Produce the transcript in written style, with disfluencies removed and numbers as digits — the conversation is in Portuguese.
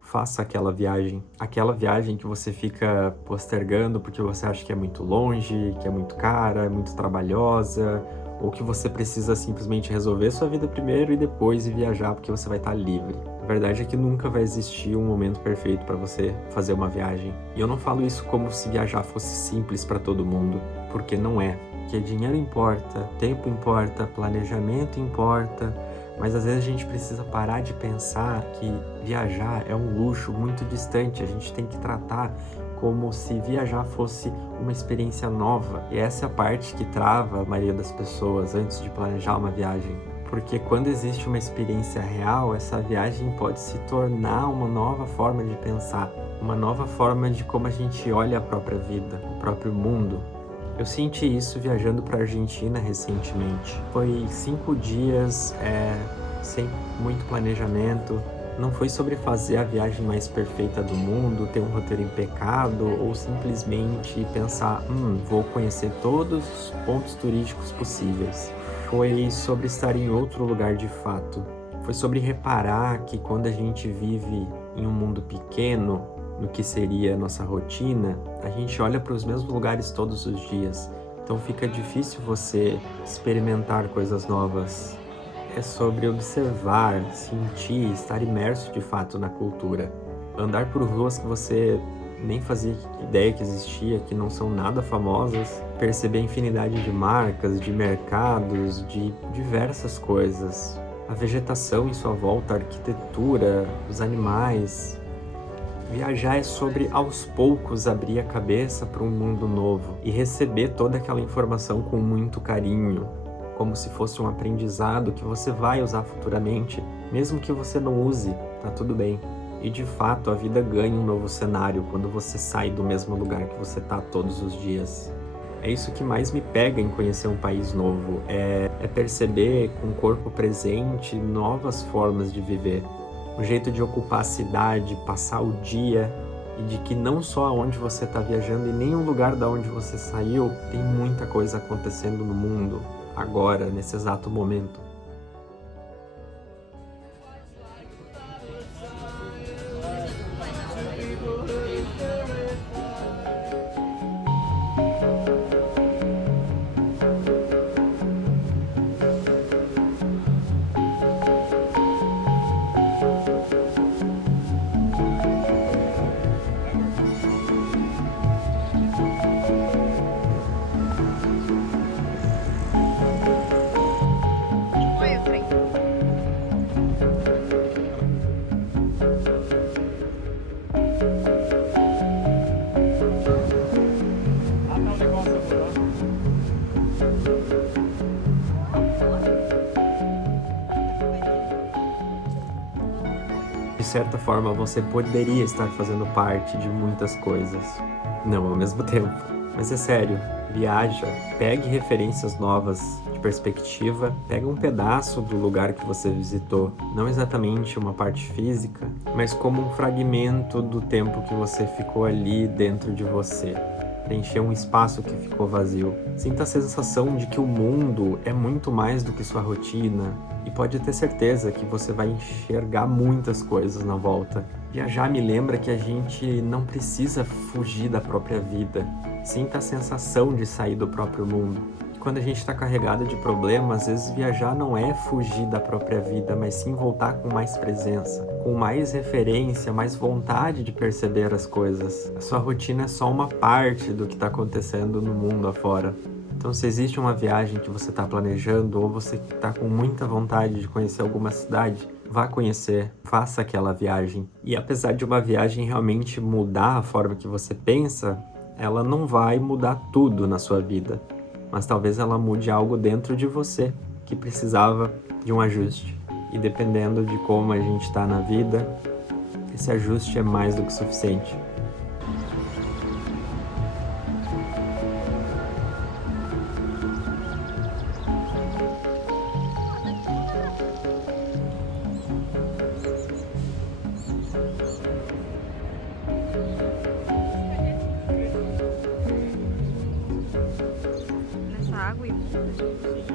Faça aquela viagem que você fica postergando porque você acha que é muito longe, que é muito cara, é muito trabalhosa, ou que você precisa simplesmente resolver sua vida primeiro e depois ir viajar porque você vai estar livre. A verdade é que nunca vai existir um momento perfeito para você fazer uma viagem. E eu não falo isso como se viajar fosse simples para todo mundo, porque não é. Porque dinheiro importa, tempo importa, planejamento importa, mas às vezes a gente precisa parar de pensar que viajar é um luxo muito distante. A gente tem que tratar como se viajar fosse uma experiência nova. E essa é a parte que trava a maioria das pessoas antes de planejar uma viagem. Porque quando existe uma experiência real, essa viagem pode se tornar uma nova forma de pensar, uma nova forma de como a gente olha a própria vida, o próprio mundo. Eu senti isso viajando para a Argentina recentemente. Foi 5 dias, sem muito planejamento. Não foi sobre fazer a viagem mais perfeita do mundo, ter um roteiro impecável ou simplesmente pensar, vou conhecer todos os pontos turísticos possíveis. Foi sobre estar em outro lugar de fato. Foi sobre reparar que quando a gente vive em um mundo pequeno, no que seria a nossa rotina, a gente olha para os mesmos lugares todos os dias. Então fica difícil você experimentar coisas novas. É sobre observar, sentir, estar imerso de fato na cultura. Andar por ruas que você nem fazia ideia que existia, que não são nada famosas. Perceber a infinidade de marcas, de mercados, de diversas coisas. A vegetação em sua volta, a arquitetura, os animais. Viajar é sobre, aos poucos, abrir a cabeça para um mundo novo e receber toda aquela informação com muito carinho, como se fosse um aprendizado que você vai usar futuramente, mesmo que você não use, tá tudo bem. E de fato, a vida ganha um novo cenário quando você sai do mesmo lugar que você tá todos os dias. É isso que mais me pega em conhecer um país novo, é perceber com o corpo presente novas formas de viver. Um jeito de ocupar a cidade, passar o dia, e de que não só aonde você está viajando e nem o lugar da onde você saiu, tem muita coisa acontecendo no mundo, agora, nesse exato momento. Foi o trem. Ah, tá, o negócio mudou. De certa forma, você poderia estar fazendo parte de muitas coisas, não ao mesmo tempo. Mas é sério, viaja, pegue referências novas de perspectiva, pega um pedaço do lugar que você visitou, não exatamente uma parte física, mas como um fragmento do tempo que você ficou ali dentro de você. Preencher um espaço que ficou vazio. Sinta a sensação de que o mundo é muito mais do que sua rotina e pode ter certeza que você vai enxergar muitas coisas na volta. Viajar me lembra que a gente não precisa fugir da própria vida. Sinta a sensação de sair do próprio mundo. Quando a gente está carregado de problemas, às vezes viajar não é fugir da própria vida, mas sim voltar com mais presença, com mais referência, mais vontade de perceber as coisas. A sua rotina é só uma parte do que está acontecendo no mundo afora. Então, se existe uma viagem que você está planejando ou você está com muita vontade de conhecer alguma cidade, vá conhecer, faça aquela viagem. E apesar de uma viagem realmente mudar a forma que você pensa, ela não vai mudar tudo na sua vida. Mas talvez ela mude algo dentro de você que precisava de um ajuste. E dependendo de como a gente está na vida, esse ajuste é mais do que suficiente. água imunda? Sim,